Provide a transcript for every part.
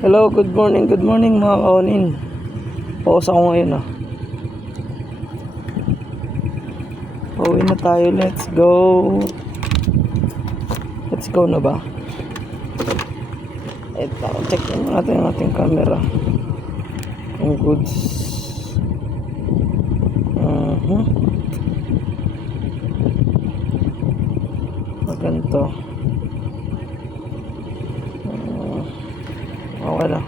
Hello, good morning mga kaonin. Pause ako ngayon Pauwi na tayo, let's go. Let's go na ba? Ito, check natin ang ating camera. Ang goods. Ganito. Okay na.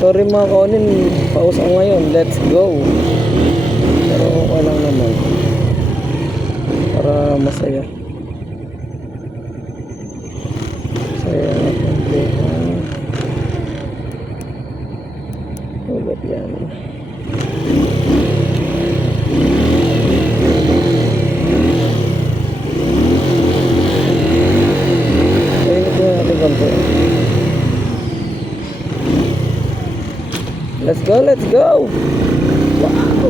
Sorry mga kaonin, pause ako ngayon. Let's go. Pero okay lang naman. Para masaya. Masaya natin. Ulit yan. Let's go, let's go. Wow.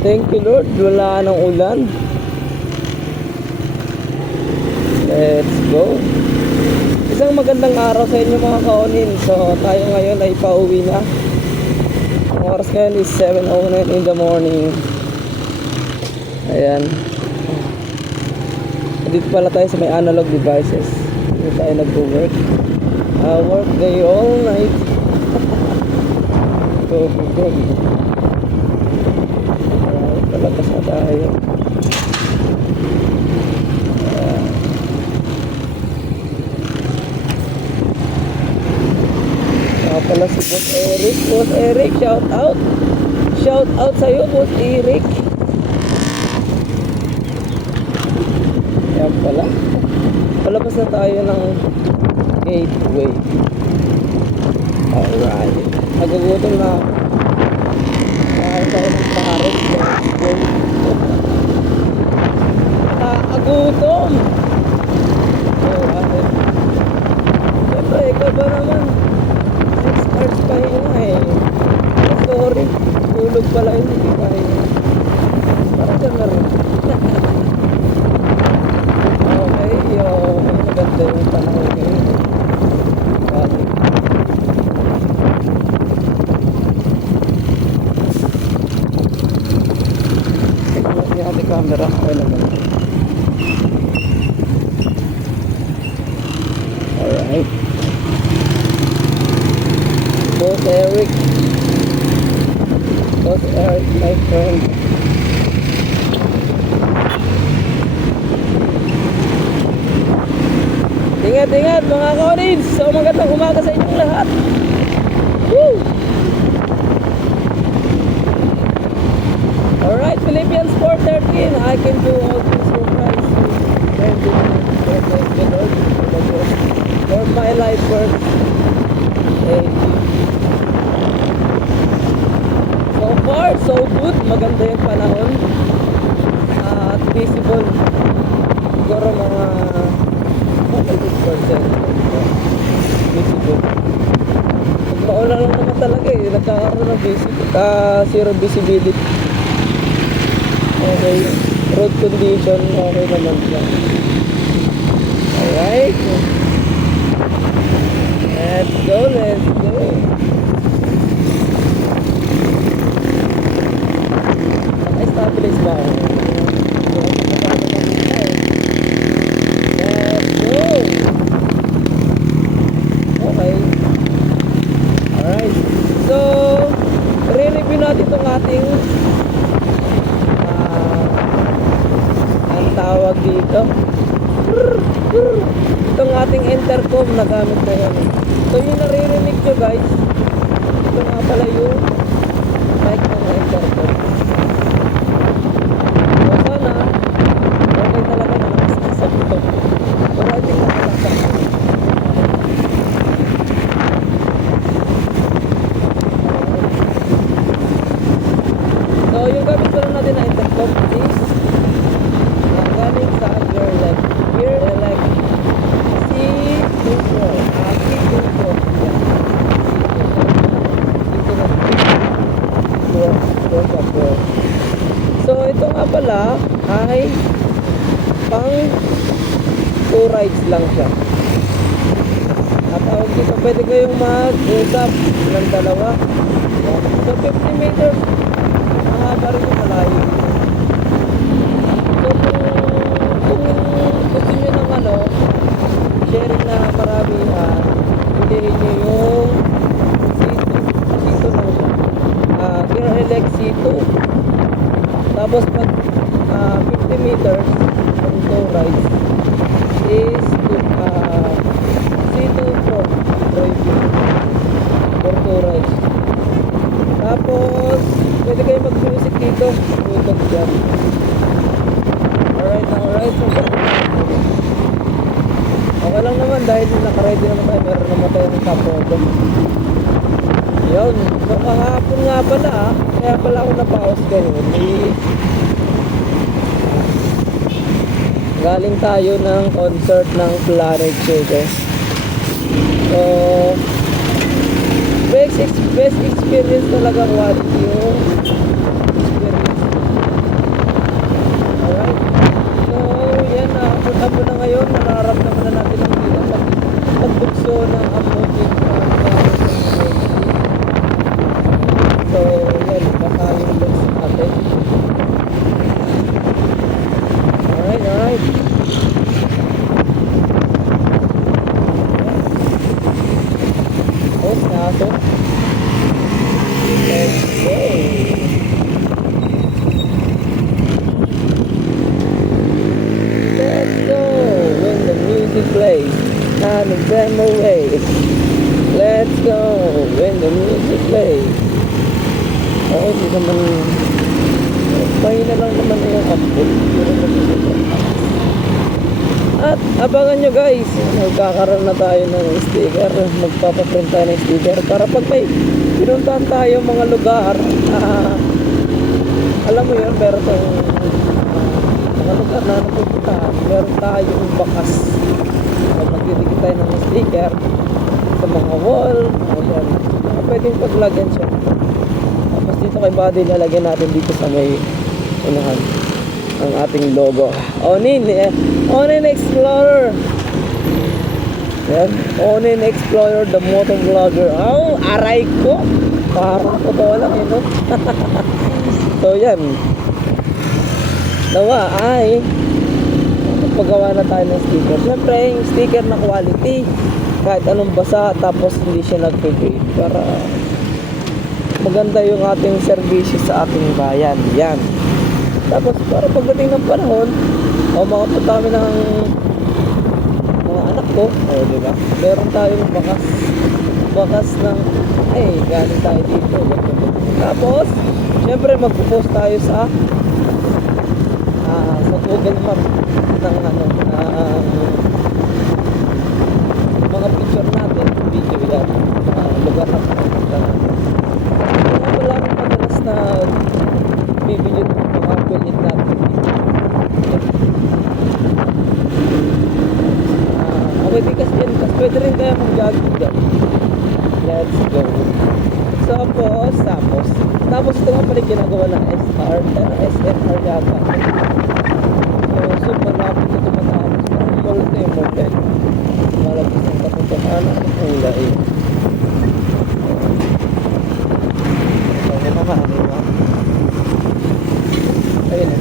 Thank you Lord, wala nang ulan. Let's go. Isang magandang araw sa inyo mga kaonin. So tayo ngayon ay pauwi na. Ang oras ngayon is 7:09 in the morning. Ayan. Dito pala tayo sa may analog devices. Dito tayo nag-work. Work day all night. Go. Palabas na tayo. Pala si Boss Eric. Boss Eric, shout out. Shout out sa'yo, Boss Eric. Yan pala. Palabas na tayo ng gateway. Alright. Nagugutom na ako. Kakain tayo ng pares. Nakakagutom. Alright. Siyempre, ikaw ba naman? 6 hours pahinga Sorry. Tulog pala yun. Hindi pahinga. Parang dyan na rin. Okay. Maganda yung panahon ngayon. Balik. Yung camera ko naman. Alright. Boss Eric, my friend. Ingat mga kaonin. So magandang umaga sa inyong lahat. Woo! Alright, Philippians 4:13. I can do all things through Christ who strengthens me. Lord, my life works. So far, so good. Maganda yung panahon. At visible. Siguro mga 50% visible. Pag maulan lang naman talaga nagkakaroon ng zero visibility. Okay, road condition okay naman siya. Alright, let's go. Naka-establish ba ako? Let's go. Okay. Alright, so re-review natin itong ating tawag dito itong ating intercom na gamit na yan. So yung naririnig nyo guys, ito nga pala yung mic ng intercom. So sana okay talaga na nakasasap ito, pero I think nakasasap. So yung gamit ko lang natin na intercom is galing sa gear like C24 dito na ay pang 2 rides lang siya. At tawag dito, pwede kayong mag-usap ng dalawa. Yan. So 50 meters, mahaba rin yung malayo. So kung gusto nyo ng sharing na maramihan, piliin nyo yung C2 lang siya. CRLX C2. Tapos pag 50 meters from 2 rides is C2 Pro driving for 2 rides. Tapos pwede kayo mag-music dito, YouTube dyan. Alright, so okay lang naman dahil naka-ready naman tayo, meron naman tayo ng kapodong. Yun, so kahapon nga pala kaya pala ako napause kayo. Galing tayo ng concert ng Planet Shaker. So best experience talaga, quality yung experience. Alright, so yan, hapon na ngayon, nararamdaman na natin ang pagbukso ng amoting so yan, baka yung looks natin. Alright. Oh, naso. Let's go. Let's go. When the music plays, I'm in them away. Let's go. When the music plays. Oo, hindi naman. Mahina lang naman yung upload. At abangan nyo guys, magkakaroon na tayo ng sticker. Magpapaprint tayo ng sticker para pag may pinuntahan tayo mga lugar, alam mo yun, meron tayong mga lugar na napupuntahan, meron tayong bakas. Magdidikit tayo ng sticker sa mga wall. Ayan, pwedeng paglagyan siya. Tapos dito kay body, lalagyan natin dito sa may unahan ang ating logo. Onin Explorer. Yan, Onin Explorer, the motovlogger. Oh, aray ko. Parang totoo lang no? So yan, nawa ay paggawa na tayo ng sticker. Siyempre yung sticker na quality, kahit anong basa, tapos hindi siya nag-fade para maganda yung ating serbisyo sa ating bayan. Yan. Tapos para pagdating ng panahon, makapunta kami ng mga anak ko, diba? Meron tayong bakas ng galing tayo dito. Tapos syempre magpo-post tayo sa Google Map ng mga picture natin, video yan, lugar na pupunta natin. Wala akong madalas na bibigyan ng mga kulit natin. Okay din kasi yan, kasi pwede rin tayo mag-jogging dyan. Let's go. Tapos ito nga pala ginagawa ng SR, SNR yata. So malapit ito matapos, parang multi-model. Malapit ang kapuntahan ang kulay. Okay naman, diba? Ayun na.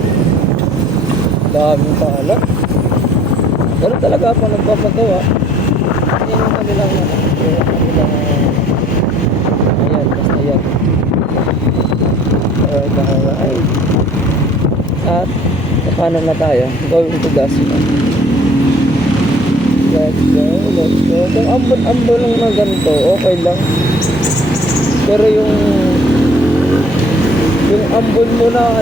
Daming pala. Ganun talaga ako nagpapagawa. Yan yung kanilang ayan, basta yan. Alright. At kapanan na tayo. Going to Gasma. Let's go. Kung ambon lang na ganito, okay lang. Pero yung ambon mo na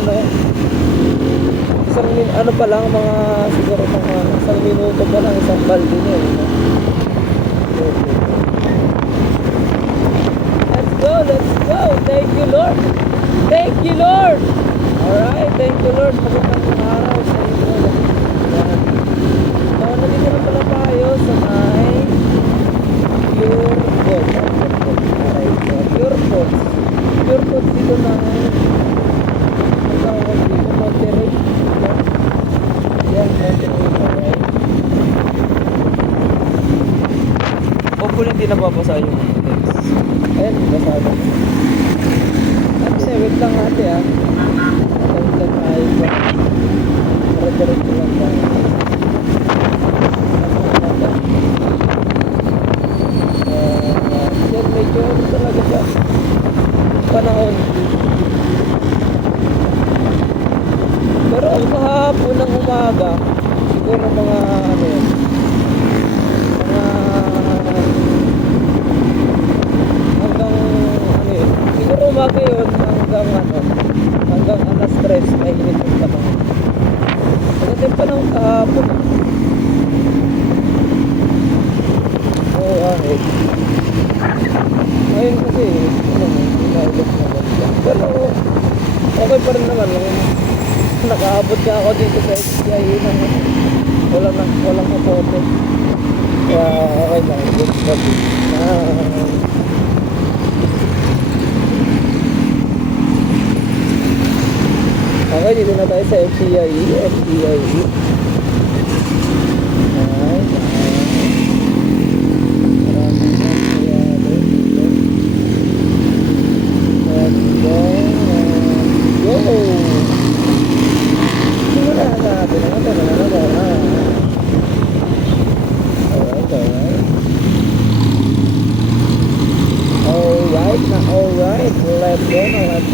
pa lang, mga siguro mga isang minuto pa lang, isang balde niya. Let's go. Thank you Lord. Alright, thank you Lord. Magandang araw sa inyo. So, nandito na pala tayo sa may Pure Foods dito ng tawag dito, Monterrey. Yan, Monterrey. Alright. Hopefully hindi nababasa yung legs. Ayan, basado. Ate, wait lang ate ah. Wait lang tayo ba? Diretso lang tayo. Yan, medyo ano talaga siya. Panahon. Pero ang kahapon ng umaga, siguro mga ano yan, mga hanggang ano yun, siguro umaga yun hanggang alas 3 may init yung panahon. Maganda yung panahon kahapon. Oo, ahit. Ngayon kasi, inailog na ganda. Pero, okay pa rin naman. Nakaabot ka ako dito sa STI ng walang kapote. Kaya, okay lang. Good gabi. Okay, dito na tayo sa FCIE. FCIE. Alright, let's go now, let's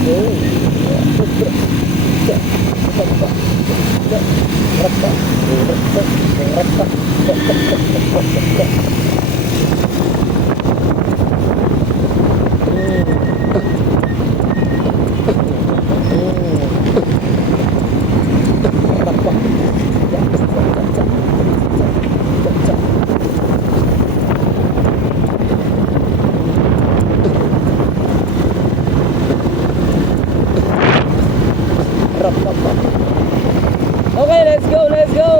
Okay, let's go, let's go!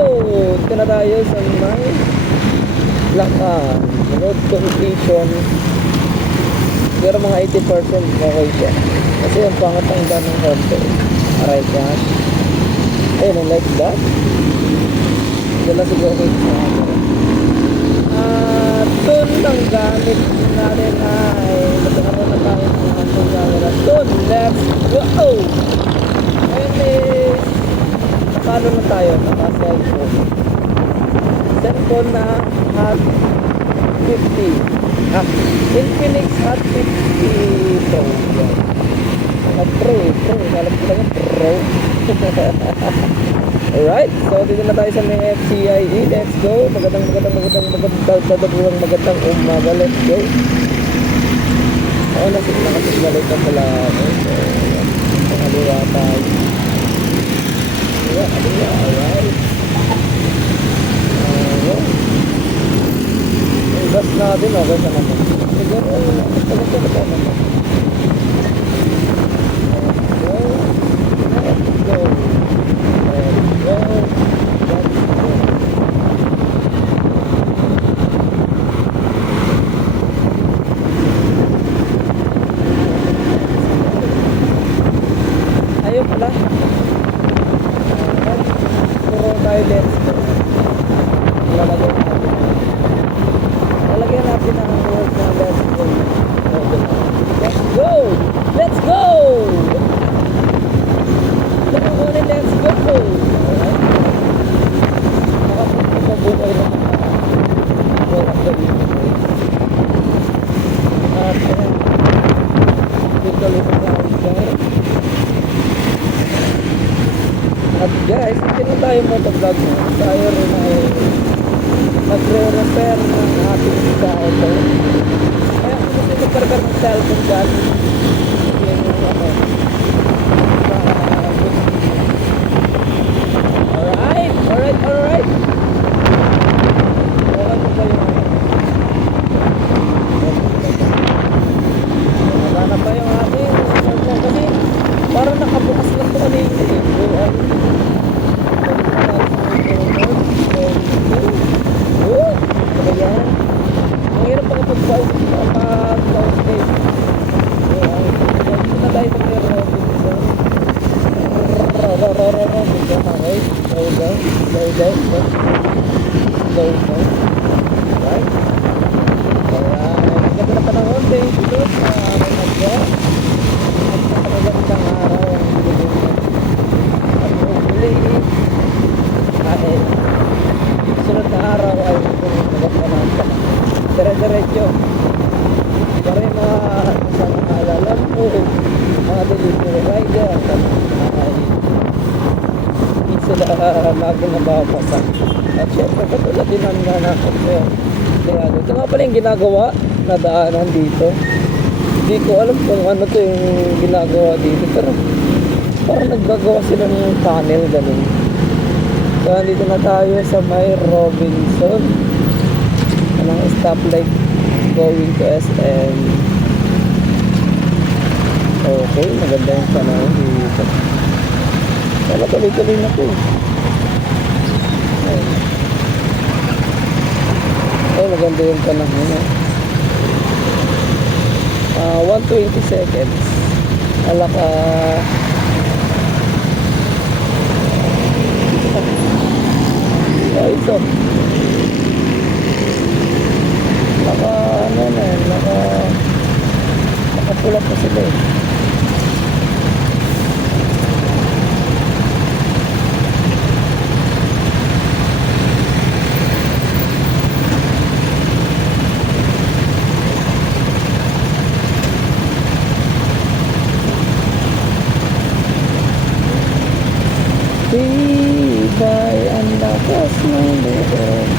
Ito na tayo sa may Lakan. Road completion. Pero mga 80% okay siya. Kasi yung pangat ang ganong konti. Alright, yan. Ayun, like that. Dala siguro okay sa akin. Dun ang gamit natin ay nagkakaroon na tayo ng ating camera. Dun, let's go! Ayun, paano na tayo? Naka-cellphone. Cellphone na Hot 50. Infinix Hot 50 Pro. Pro. Alam ko lang yung Pro. Alright, so dito na tayo sa may FCIE. Let's go. Magandang umaga. Let's go. Ako nakasignalate na pala ako. So, pangaliwa tayo. Alright. Yung gas natin, okay sa naman. Siguro, tagal naman. Let's go. Ayun pala. Puro tayo let's go. Lalagyan natin ang word na let's go. Let's go! Let's go! Let's go! Let's go! Nakapagpapabukay na walang gawin. At dito ulit ang guys. At guys, hindi na tayo motovlog na. Tayo rin ay magre-repair ng ating sa auto. Kaya kung gusto magkarga ng cellphone dyan, yan yung ano. Alright. Okay pa yung magana pa yung ating cellphone kasi parang nakabukas lang ito kanina eh. Ang hirap pag pag-pause kayo. Slow down, slow down, slow down. Right? Alright, ang ganda na panahon din dito sa Managua. At magandang araw ang binibigyan. At hopefully, kahit sunod na araw ay magpapanahan ka na. Dire-diretso. Pa rin mga kasama alala po, mga delivery rider, ay hindi sila lagi nababasa. At syempre katulad din ang nanakot ko. Kaya ito nga pala yung ginagawa na daanan dito. Hindi ko alam kung ano to yung ginagawa dito, pero parang naggagawa sila ng tunnel ganun. So dito na tayo sa may Robinson. Anong stoplight going to SM. Okay, maganda yung panahon dito. Sana tuloy-tuloy na po. Ay, maganda yung panahon. 120 seconds. Alaka. Oh, ito. Nakapulap na sila eh. Tibay ang lakas ng loob.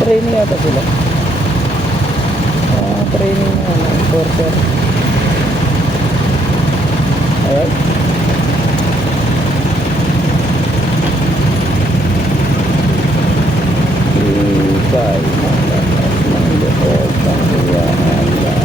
Training yata sila. Training na enforcer. Alright. Ibay ang lakas ng loob ang iyahan lang.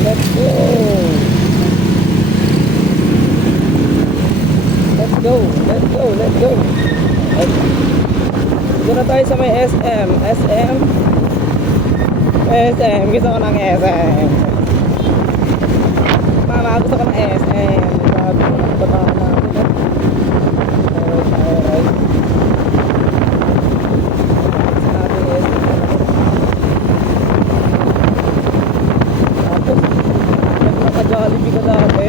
Let's go. Dito na tayo sa may SM. Gusto ko ng SM. Mama, gusto ko ng SM. Sabi ko ng bataan natin. Alright. Natin SM. Tapos, pag naka-Jollibee ka dati,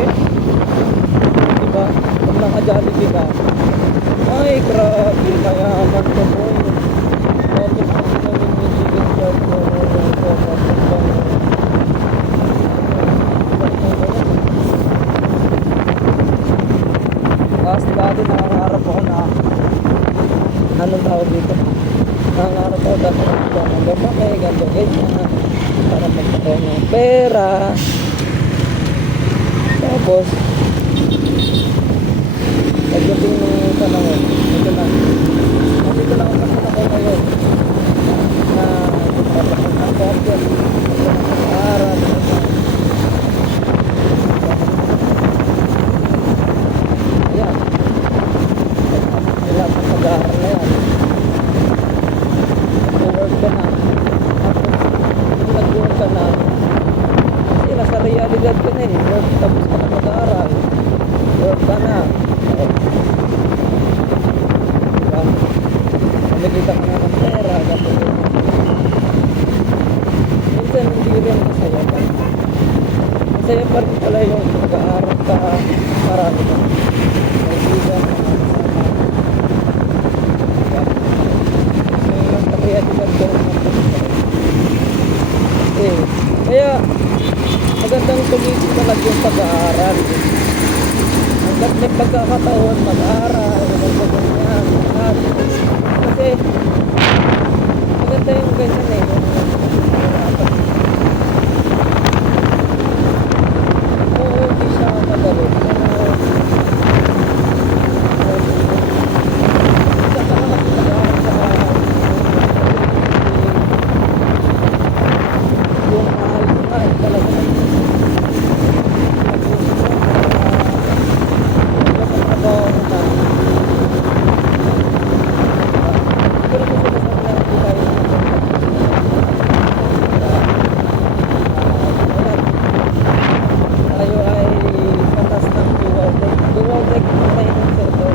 diba? Pag naka-Jollibee ka, ay, grabe, mayaman ka po. Tapos kasi namin yung chicken chop ko. Kasi dati nangangarap ako na anong tawag dito? Nangangarap ako dati na hanggang pake, ganyan ganyan para magkaroon ng pera. Tapos pagdating ng panahon, ito na. Nandito na ako sa panahon ngayon na papasok na ako dyan. Ito na sa aral. Ayan. Kailangan sa pag-aaral na yan. Nag-work ka na. Tapos, nag-work ka na. Kasi nasa realidad ka na eh. Work tapos ka na mag-aaral. Work ka mag-aral, maganda ganyan, lahat. Kasi, maganda yung ganyan eh, yung dapat. Oo, hindi siya madali. Pero, yung mahal talaga ng tayo ay patas ng dual deck. Dual deck na tayo ng server.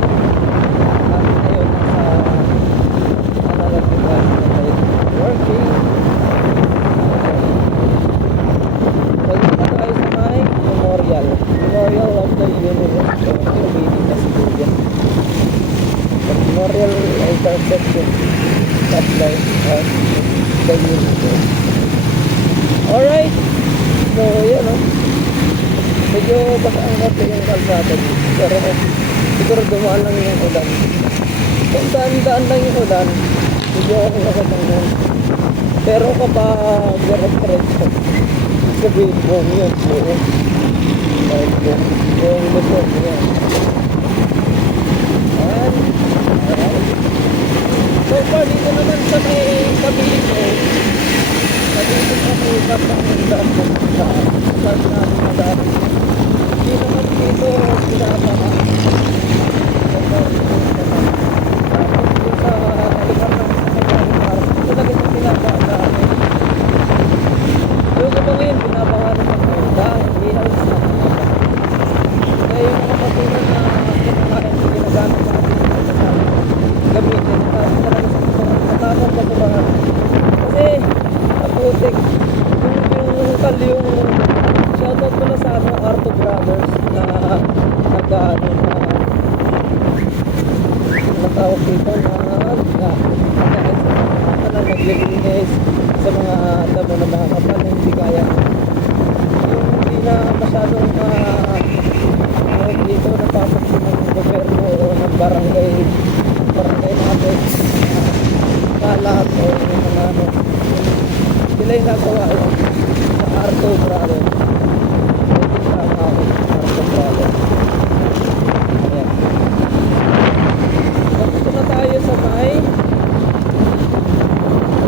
Kami ngayon nasa nalagyan na tayo working. Pagpunta tayo sa may Memorial of the University of Philippines na siguro yan. Memorial intersection stoplight of the University. Alright, so yan o. Medyo baka-angat yung kalsada dito. Pero siguro dumaan lang yung ulan. Kung daan-daan lang yung ulan, medyo okay na sa yun. Pero kapag diretso, sabihin mo yun, buong. Dahil buong lusog yan. Ayan. Alright. So far, dito naman sa may kabili ko, dito sa may kapangandaan ko sa start namin na dati. Hindi naman dito pinapaka. Tapos dito sa lugar ng Pagkakalimutan, ito lagi sa pinapaka. Yung iba ngayon, pinapaka naman ko dahil hindi na ulit na. Kaya yung mga patuloy na kinakain ko ginagamit sa ating gamitin para talaga sa tamang basurahan. Kasi aputik yung kalyong shoutout ko na sa Arto Brothers na nag-ano na tawag dito na naglilinis sa mga damo na mga kapal na hindi kaya yung hindi na masyadong tawag dito napapagsin ng gobyerno o ng barangay natin lahat o yung mga ano sila yung nagawa yun sa Arto Brothers. Pwede tama ako Arto Brothers. Ayan. Tapos na tayo sa may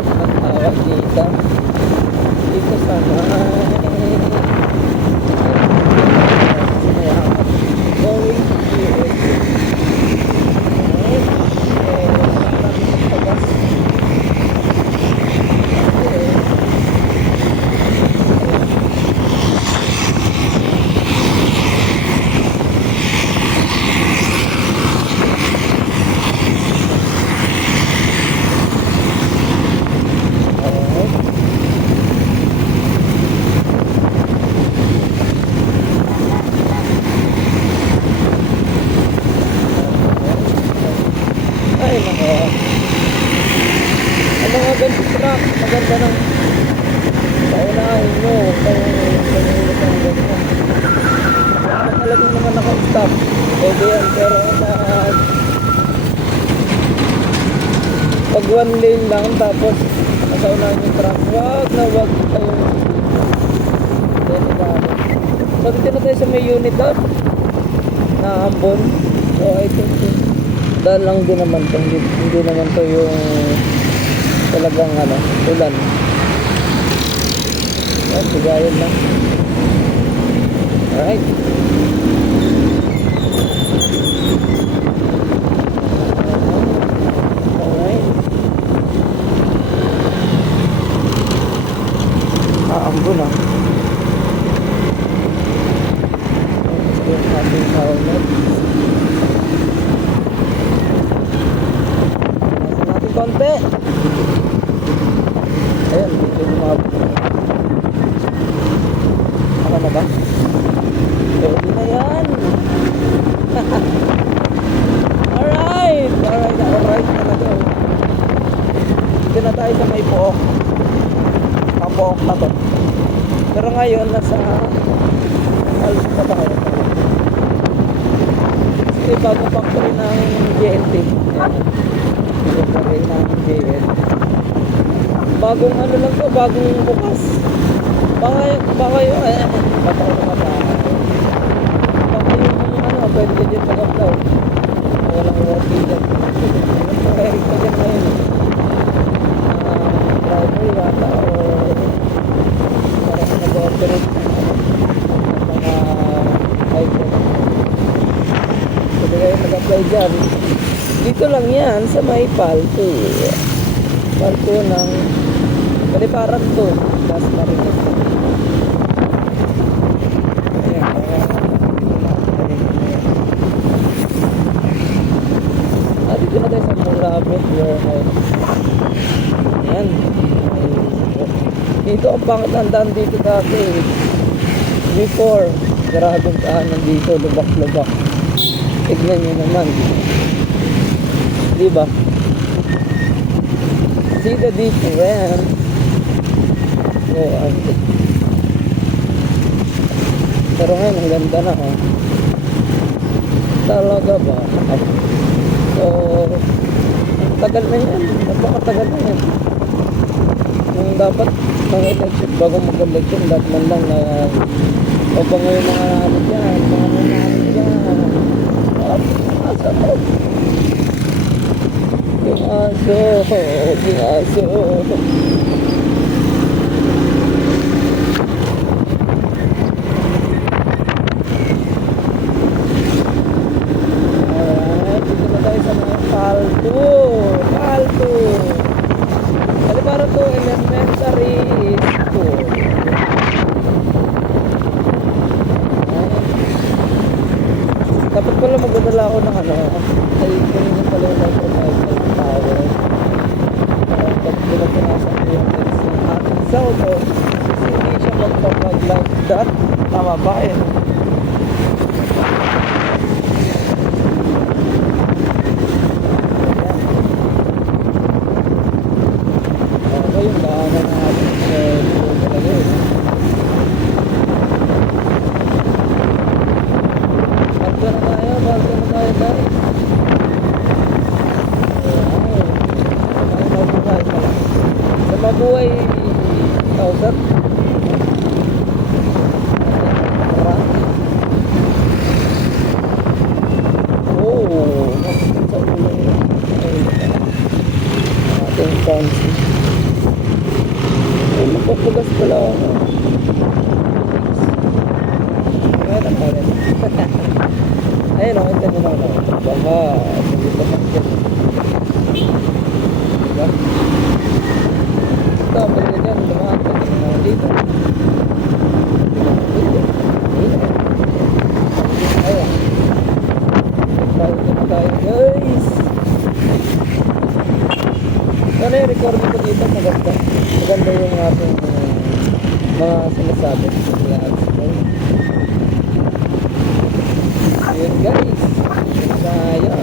nagtawag dito sa may going to USA. Ay, nako. Ang mga ganito truck, maganda ng paunahin nyo. Pangulot ng ganito. Kung talagang naman naka-stop, pwede yan. Pero pag one lane lang, tapos nasa unahin yung truck, wag kayong delikado. So, dito na tayo sa may unit doon na Ambon. So, I think daan lang din naman to, hindi naman to yung talagang ulan. Yan, sigayan lang. Alright. Alright. Ambon ah. Ito yung ating helmet. Konti. Ayan, hindi lumabot. Ako na ba? Pwede na yan. Alright talaga. Dito na tayo sa may pook. Ang pook na to. Pero ngayon, nasa alas pa tayo. ito yung bagong factory ng JNT. Ayan. Factory ng JNT. Bagong ano lang to, bagong bukas. Baka yung, baka yung ano, pwede ka dyan mag-apply. Walang working dyan. Anong pang-eric ka dyan ngayon? Driver yata o parang nag-operate ng mga iPhone. Pwede kayo mag-apply dyan. Dito lang yan sa may Palto. Palto ng Paliparan to. Las Marinas. Ayan. Dito na tayo sa Murabet Warehouse. Ayan. Dito ang pangatandaan dito dati. Before, grabing kahanan dito, lubak-lubak. Tignan nyo naman. Diba? See the difference. Pero ngayon, ang ganda na, oh. Talaga ba? So, tagal na yan. Napakatagal na yan. Nung dapat, ng election, bago mag-election, dapat man lang na pabango yung mga ano dyan, mga nanalo dyan. Asa mo? Yung aso, yung aso. Palto. Paliparan to elementary school. Dapat pala magdadala ako ng ano. Ay, kanina pala yung microphone tower. Pag pinapinasan ko yung text ng ating cellphone, hindi siya magpapag like that. Tama ba eh? Yung daanan natin talaga eh. Barko na tayo guys. Ay, mabuhay pala. Sa mabuhay 1,000. Oh, nakikita sa ulo nila. Ating fancy. Magpapugas pala ako. Kaya na rin. Ayun o, ito mo na. Baka, hindi pa mag-get. Diba? Ito, pwede dyan. Dumaan pa dito. Ayun. Tayo guys. Ano yung recording ko dito? Maganda yung ating mga sinasabi. Ayun guys. Kaya.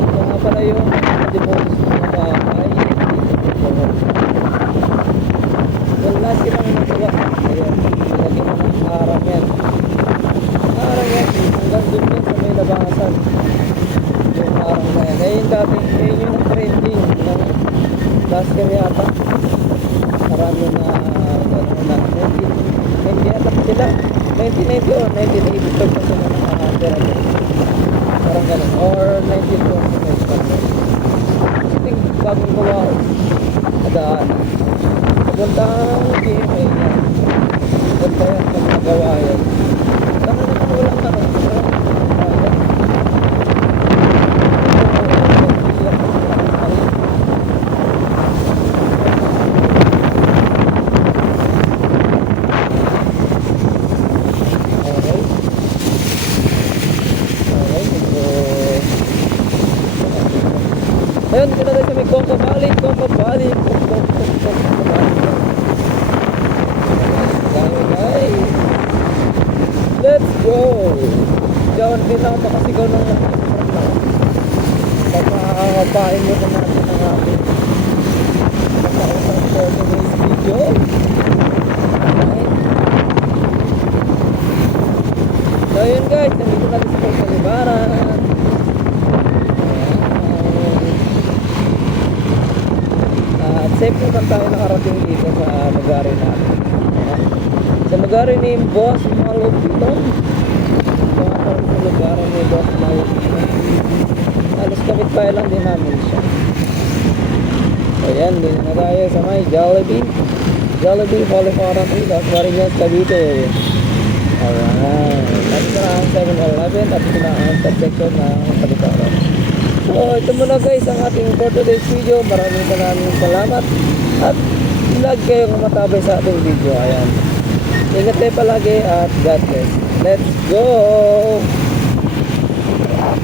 Ito nga pala yung divorce ng mga bahay. Wala silang nagawa. Ayan, nilagyan mo ng harang yan. Harang yan, hanggang doon yan sa may labasan. Yung harang na yan. Ayun dating, ayun yung trending ng last year yata. Marami na, gano'n na, 19 yata sila. 1990 or 1985 pa sila nakakatira. Parang gano'n. Or 1925 pa sila. I think bagong gawa adaan. Magandang GMA yan. Maganda yan pag nagawa yan. Saka naman walang tanong. Ayun, kita tayo sa may Coco Valley. Let's go! Diyan din ako makasigaw ng baka makakapain mo na natin ang ating Saan tayo nakarating dito sa lugar natin? Ayan. Sa lugar ni Boss Malupito. Sa lugar ni Boss Malupito. Alas kapit pa lang din namin siya. Ayan, din na tayo sa may Jollibee. Jollibee, Holy Farm, Las Marinas, Cavite. Alright. Tapos na ang 7-Eleven. Tapos na ang intersection ng Kalikaran. So, ito muna guys ang ating for today's video. Maraming salamat. At lag kayong matabay sa ating video. Ayan. Ingat kayo palagi at God bless. Let's go!